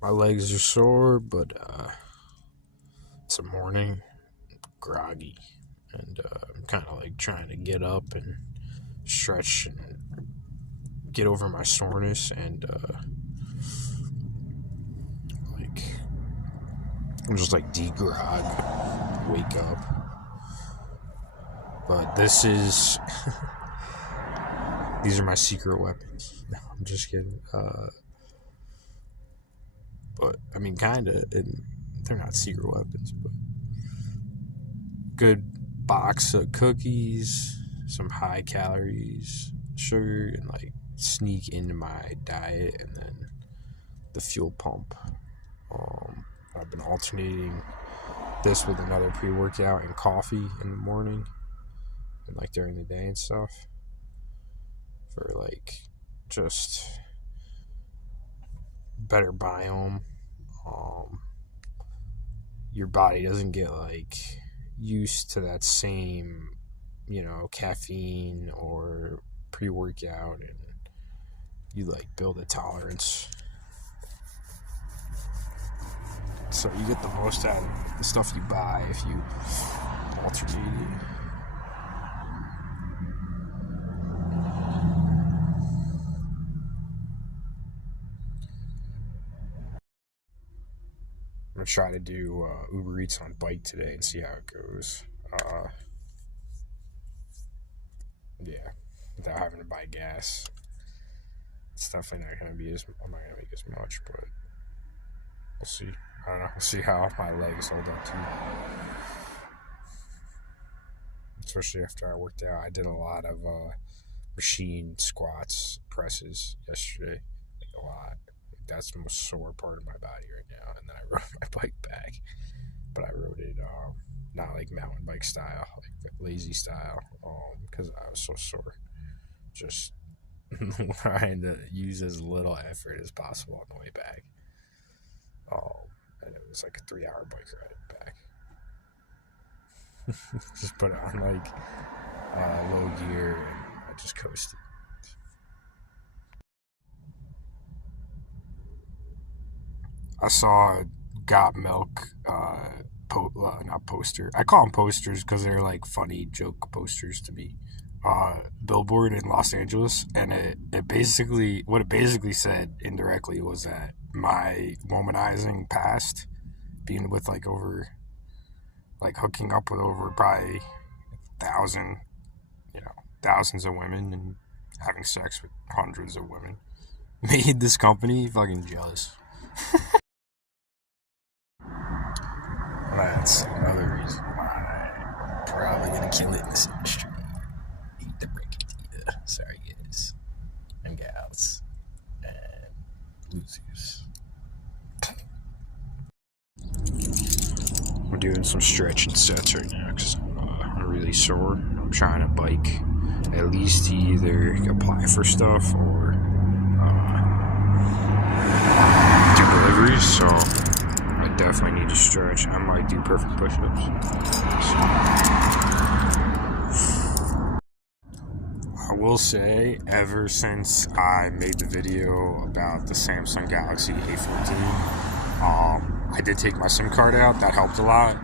My legs are sore, but it's a morning, groggy, and I'm kind of like trying to get up and stretch and get over my soreness, and like I'm just like de-grog, wake up. But this is these are my secret weapons. No, I'm just kidding. But I mean, kinda, and they're not secret weapons, but good box of cookies, some high calories, sugar, and like sneak into my diet, and then the fuel pump. I've been alternating this with another pre-workout and coffee in the morning and like during the day and stuff for like just better biome. Um, your body doesn't get like used to that same, caffeine or pre-workout, and you like build a tolerance. So you get the most out of the stuff you buy if you alternate it. I'm gonna try to do Uber Eats on bike today and see how it goes. Yeah, without having to buy gas. It's definitely not gonna be I'm not gonna make as much, but we'll see. I don't know. We'll see how my legs hold up too. Especially after I worked out, I did a lot of machine squats, presses yesterday, like a lot. That's the most sore part of my body right now. And then I rode my bike back, but I rode it not like mountain bike style, like lazy style, because I was so sore. Just trying to use as little effort as possible on the way back. And it was like a 3-hour bike ride back. Just put it on like low gear, and I just coasted. I saw Got Milk not poster. I call them posters because they're like funny joke posters to me. Billboard in Los Angeles, and it basically what it basically said indirectly was that my womanizing past, being with like over, like hooking up with over probably 1,000, thousands of women and having sex with hundreds of women, made this company fucking jealous. That's another reason why I'm probably gonna kill it in this industry. Eat the brigadita. Sorry, guys and gals and losers. I'm doing some stretching sets right now because I'm really sore. I'm trying to bike at least to either apply for stuff or do deliveries. So I definitely need to stretch. I might do perfect push-ups. I will say, ever since I made the video about the Samsung Galaxy A14, I did take my SIM card out. That helped a lot.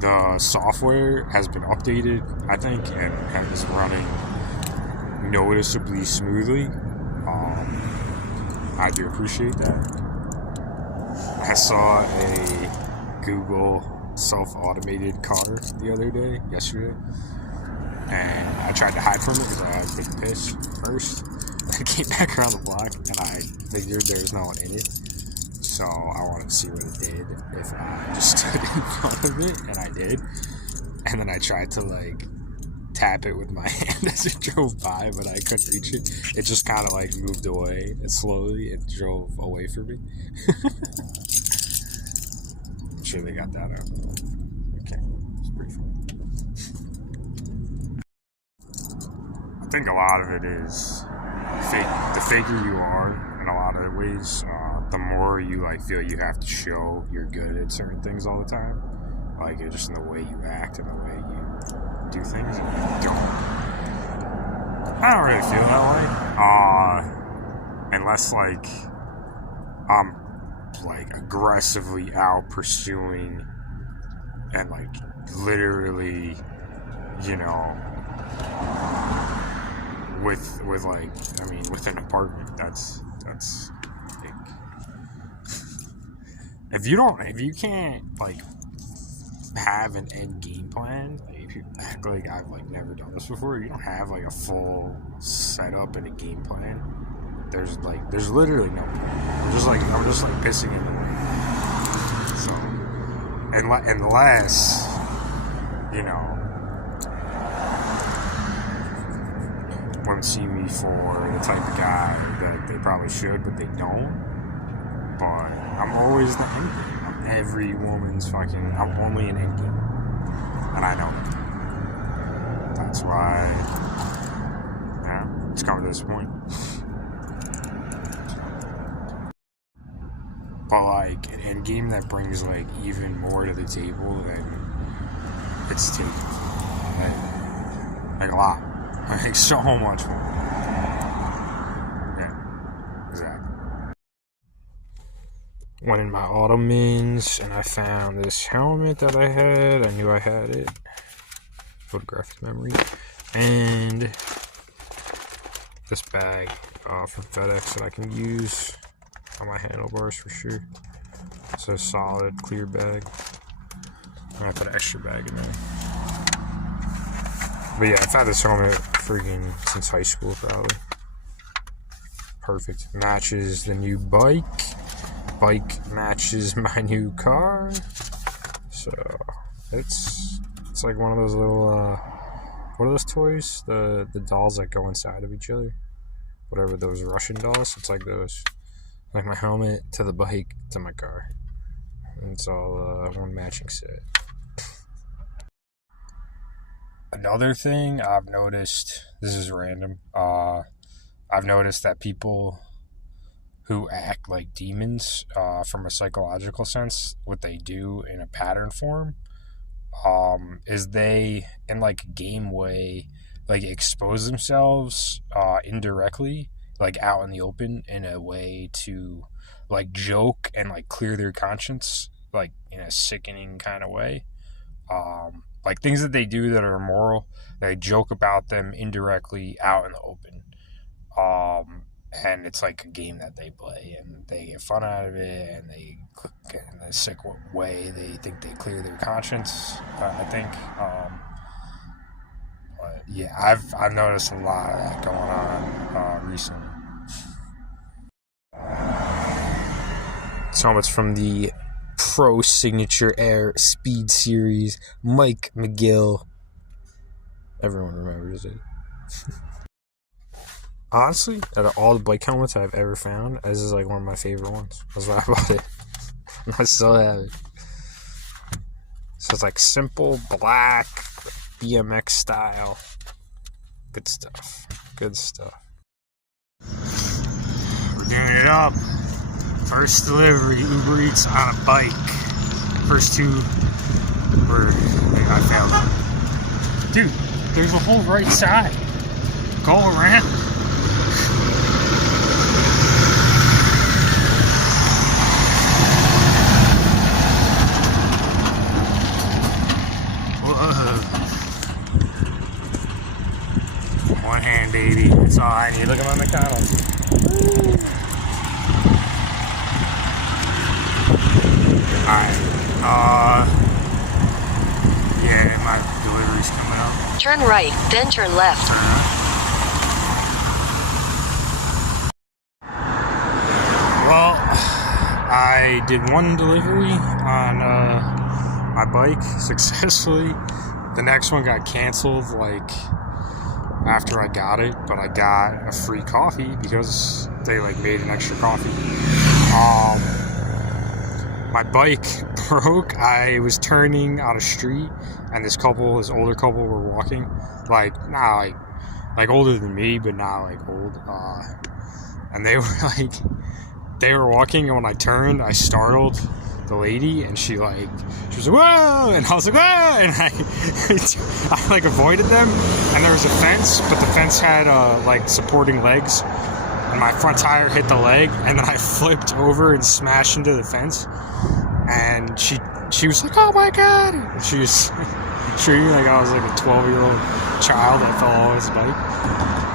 The software has been updated, I think, and is running noticeably smoothly. I do appreciate that. I saw a Google self-automated car the other day, yesterday, and I tried to hide from it because I had to take a piss first. I came back around the block and I figured there was no one in it, so I wanted to see what it did if I just stood in front of it, and I did. And then I tried to like tap it with my hand as it drove by, but I couldn't reach it. It just kind of like moved away and slowly it drove away from me. I'm sure they got that out. Okay, it's pretty fun. I think a lot of it is the faker you are in a lot of ways. The more you like feel you have to show you're good at certain things all the time, like just in the way you act and the way you do things, and you don't. I don't really feel that way, unless like I'm like aggressively out pursuing and like literally, you know, with like, I mean, with an apartment. That's like, if you can't like have an end game plan, like, if you act like I've like never done this before, you don't have like a full setup and a game plan. There's literally no plan. I'm just like pissing in the wind. So, unless, you know, women see me for the type of guy that they probably should, but they don't. But I'm always the end game. I'm every woman's fucking. I'm only an end game, and I know it. That's why, yeah, it's come to this point. But like an end game that brings like even more to the table than it's taken. Like a lot. Like so much more. Yeah, exactly. Went in my Ottomans and I found this helmet that I had. I knew I had it. Photographic memory. And this bag from FedEx that I can use on my handlebars for sure. It's a solid clear bag. And I put an extra bag in there. But yeah, I've had this helmet freaking since high school probably. Perfect. Matches the new bike. Bike matches my new car. So it's like one of those little what are those toys? The dolls that go inside of each other. Whatever those Russian dolls. It's like those. Like my helmet to the bike to my car. And it's all one matching set. Another thing I've noticed, this is random, I've noticed that people who act like demons, from a psychological sense, what they do in a pattern form, is they, in like a game way, like expose themselves indirectly, like out in the open in a way to like joke and like clear their conscience, like in a sickening kind of way. Like things that they do that are immoral, they joke about them indirectly out in the open. And it's like a game that they play and they get fun out of it and they in a sick way they think they clear their conscience, I think. But yeah, I've noticed a lot of that going on recently. So it's from the Pro Signature Air Speed Series, Mike McGill. Everyone remembers it. Honestly, out of all the bike helmets I've ever found, this is like one of my favorite ones. That's why I bought it. I still have it. So it's like simple, black, BMX style. Good stuff. Good stuff. We're doing it up. First delivery, Uber Eats on a bike. First two were, I found them. Dude, there's a whole right side. Go around. One hand, baby. That's all I need. Look at my McDonald's. Alright. Yeah, my delivery's coming up. Turn right, then turn left. Well, I did one delivery on my bike successfully. The next one got canceled like after I got it, but I got a free coffee because they like made an extra coffee. My bike broke. I was turning on a street and this older couple were walking, like not like older than me, but not like old. And they were walking, and when I turned, I startled the lady, and she was like, whoa, and I was like, whoa, and I like avoided them, and there was a fence, but the fence had like supporting legs, and my front tire hit the leg, and then I flipped over and smashed into the fence. And she was like, "Oh my god!" And she was treating me like I was like a 12-year-old child that fell off his bike.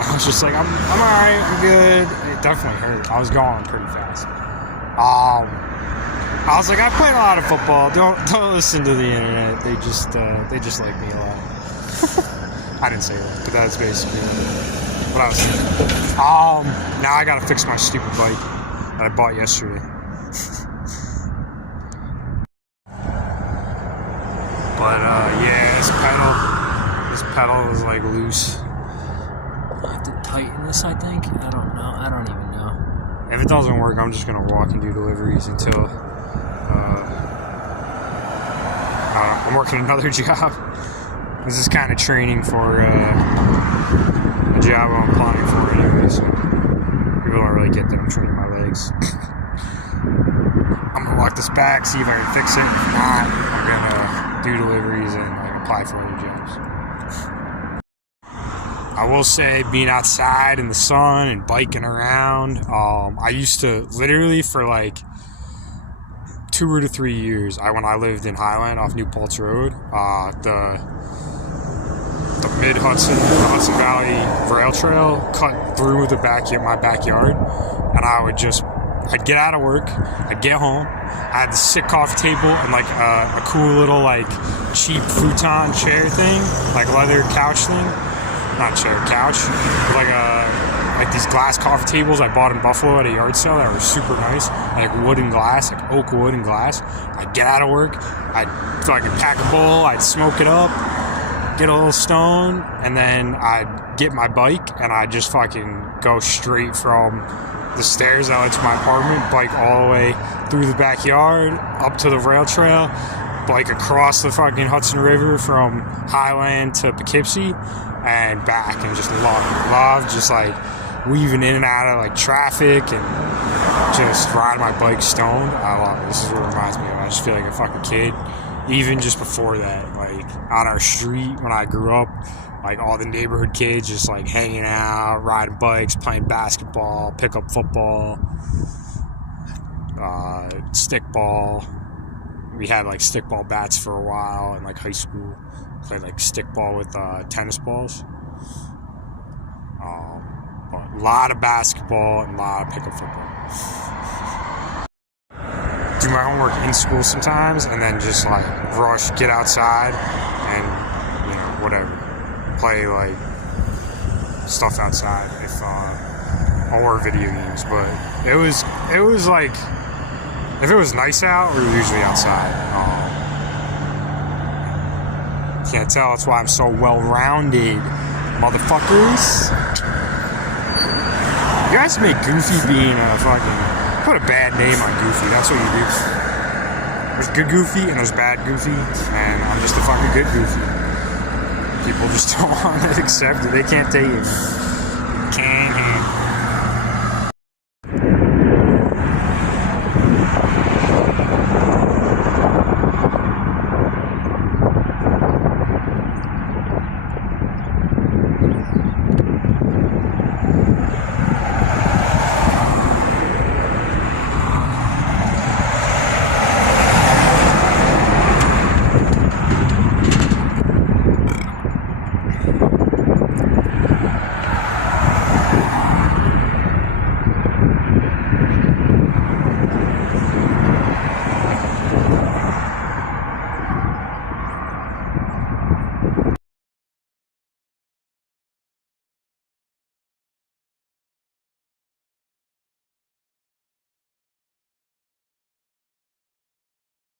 I was just like, I'm alright, I'm good. It definitely hurt. I was going pretty fast. I was like, I played a lot of football. Don't listen to the internet. They just like me a lot. I didn't say that, but that's basically what I was thinking. Now I gotta fix my stupid bike that I bought yesterday. But yeah, this pedal is like loose. I have to tighten this, I think. I don't know. I don't even know. If it doesn't work, I'm just gonna walk and do deliveries until I'm working another job. This is kind of training for a job I'm applying for anyway, so people don't really get that I'm training my legs. I'm gonna walk this back, see if I can fix it. If not, I'm gonna do deliveries and like apply for other jobs. I will say, being outside in the sun and biking around, I used to literally for like 2 to 3 years, when I lived in Highland off New Paltz Road, the Hudson Valley Rail Trail cut through my backyard, and I'd get out of work, I'd get home, I had the sick coffee table and like a cool little like cheap futon chair thing, like leather couch thing, not chair, couch, like these glass coffee tables I bought in Buffalo at a yard sale that were super nice, like wood and glass, like oak wood and glass. I'd get out of work, I'd pack a bowl, I'd smoke it up, get a little stone, and then I'd get my bike and I'd just fucking go straight from the stairs that led to my apartment, bike all the way through the backyard, up to the rail trail, bike across the fucking Hudson River from Highland to Poughkeepsie, and back, and just love just like weaving in and out of like traffic and just riding my bike stoned. I love it. This is what it reminds me of. I just feel like a fucking kid. Even just before that, like on our street when I grew up, like all the neighborhood kids just like hanging out, riding bikes, playing basketball, pickup football, stickball. We had like stickball bats for a while in like high school. Played like stickball with tennis balls. But a lot of basketball and a lot of pickup football. Do my homework in school sometimes, and then just like rush, get outside, and whatever, play like stuff outside or video games. But it was like, if it was nice out, we were usually outside. Can't tell. That's why I'm so well-rounded, motherfuckers. You guys make Goofy being a fucking... Put a bad name on Goofy. That's what you do. There's good Goofy and there's bad Goofy, and I'm just a fucking good Goofy. People just don't want to accept it. They can't take it.